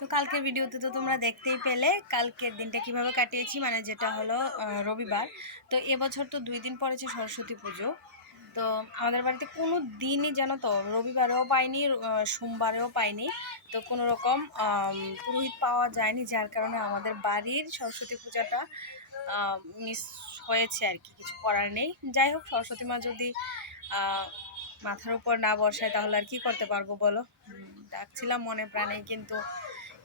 তো কালকের ভিডিওতে তো তোমরা দেখতেই পেলে কালকের দিনটা কীভাবে কাটিয়েছি মানে যেটা হলো রবিবার। তো এবছর তো দুই দিন পরেছে সরস্বতী পুজো। তো আমাদের বাড়িতে কোনো দিনই জানো তো রবিবারেও পাইনি সোমবারেও পাইনি। তো কোনো রকম পুরোহিত পাওয়া যায়নি, যার কারণে আমাদের বাড়ির সরস্বতী পূজাটা মিস হয়েছে আর কি, কিছু করার নেই। যাই হোক, সরস্বতী মা যদি মাথার উপর না বসায় তাহলে আর কি করতে পারব বলো? ডাকছিলাম মনে প্রাণে, কিন্তু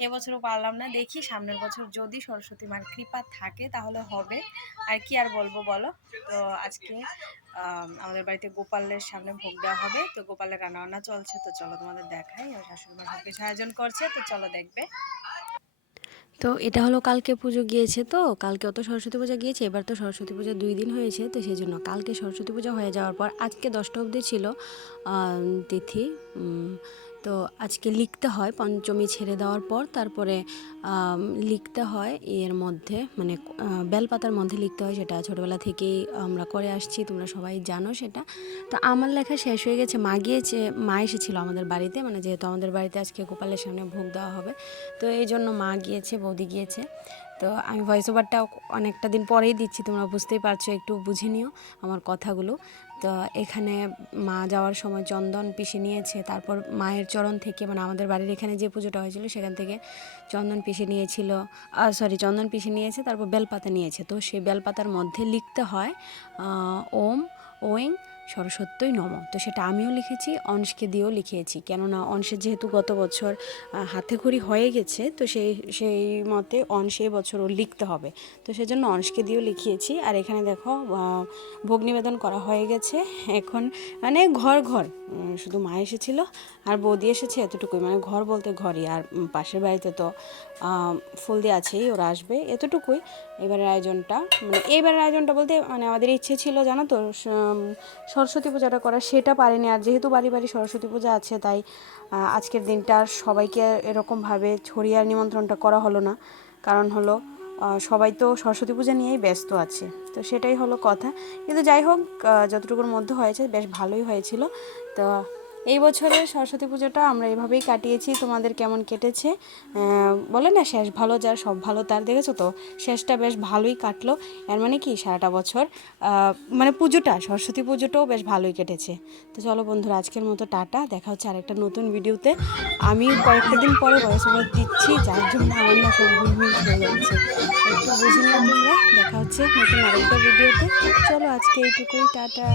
এবছরও পারলাম না। দেখি সামনের বছর যদি সরস্বতী মার কৃপা থাকে তাহলে হবে। আর কি আর বলব বলো? তো আজকে আমাদের বাড়িতে গোপালের সামনে ভোগ দেওয়া হবে। তো গোপালের রান্নাবান্না চলছে। তো চলো তোমাদের দেখাই। আমার শাশুড়ি মা সব কিছু আয়োজন করছে। তো চলো দেখবে। তো এটা হলো কালকে পুজো গিয়েছে তো। কালকেও তো সরস্বতী পূজা গিয়েছে। এবার তো সরস্বতী পূজা দুই দিন হয়েছে। তো সেই জন্য কালকে সরস্বতী পূজা হয়ে যাওয়ার পর আজকে দশটা অবধি ছিল তিথি। তো আজকে লিখতে হয়, পঞ্চমী ছেড়ে দেওয়ার পর তারপরে লিখতে হয় এর মধ্যে মানে বেলপাতার মধ্যে লিখতে হয় সেটা ছোটোবেলা থেকেই আমরা করে আসছি, তোমরা সবাই জানো সেটা। তো আমার লেখা শেষ হয়ে গেছে, মা গিয়েছে, মা এসেছিল আমাদের বাড়িতে মানে যেহেতু আমাদের বাড়িতে আজকে গোপালের সামনে ভোগ দেওয়া হবে। তো এই জন্য মা গিয়েছে, বৌদি গিয়েছে। তো আমি ভয়েস ওভারটা অনেকটা দিন পরেই দিচ্ছি, তোমরা বুঝতেই পারছ, একটু বুঝে নিও আমার কথাগুলো। তো এখানে মা যাওয়ার সময় চন্দন পিষে নিয়েছে, তারপর মায়ের চরণ থেকে মানে আমাদের বাড়ির এখানে যে পুজোটা হয়েছিল, সেখান থেকে চন্দন পিষে নিয়েছিল সরি চন্দন পিষে নিয়েছে, তারপর বেলপাতা নিয়েছে। তো সেই বেলপাতার মধ্যে লিখতে হয় ওম ওং সরস্বত্যই নম। তো সেটা আমিও লিখেছি, অংশকে দিয়েও লিখিয়েছি। কেননা অংশের যেহেতু গত বছর হাতে খড়ি হয়ে গেছে, তো সেই সেই মতে অংশে বছর ও লিখতে হবে। তো সেজন্য অংশকে দিয়েও লিখিয়েছি। আর এখানে দেখো ভোগ নিবেদন করা হয়ে গেছে। এখন মানে ঘর ঘর শুধু মা এসেছিল আর বৌদি এসেছে এতটুকুই। মানে ঘর বলতে ঘরই। আর পাশের বাড়িতে তো ফুল দিয়ে আছেই, ওরা আসবে এতটুকুই। এবারের আয়োজনটা মানে এইবারের আয়োজনটা বলতে মানে আমাদের ইচ্ছে ছিল জানো তো সরস্বতী পূজাটা করা সেটা পারেনি। আর যেহেতু বাড়ি বাড়ি সরস্বতী পূজা আছে, তাই আজকের দিনটা সবাইকে এরকমভাবে ছড়িয়ে নিমন্ত্রণটা করা হলো না। কারণ হলো সবাই তো সরস্বতী পূজা নিয়েই ব্যস্ত আছে। তো সেটাই হলো কথা। কিন্তু যাই হোক যতটুকুর মধ্যে হয়েছে, বেশ ভালোই হয়েছিল। তো এই বছরের সরস্বতী পুজোটা আমরা এভাবেই কাটিয়েছি। তোমাদের কেমন কেটেছে? বলে না, শেষ ভালো যার সব ভালো তার দেখেছ তো? শেষটা বেশ ভালোই কাটলো। এর মানে কি, সারাটা বছর মানে পুজোটা, সরস্বতী পুজোটাও বেশ ভালোই কেটেছে। তো চলো বন্ধুরা, আজকের মতো টাটা। দেখা হচ্ছে আরেকটা নতুন ভিডিওতে। আমি কয়েকটা দিন পরে ওভার দিচ্ছি, যার জন্য আমার না সব হয়ে যাচ্ছে। একটু বুঝে দেখা হচ্ছে নতুন আরেকটা ভিডিওতে। চলো আজকে এইটুকুই, টাটা।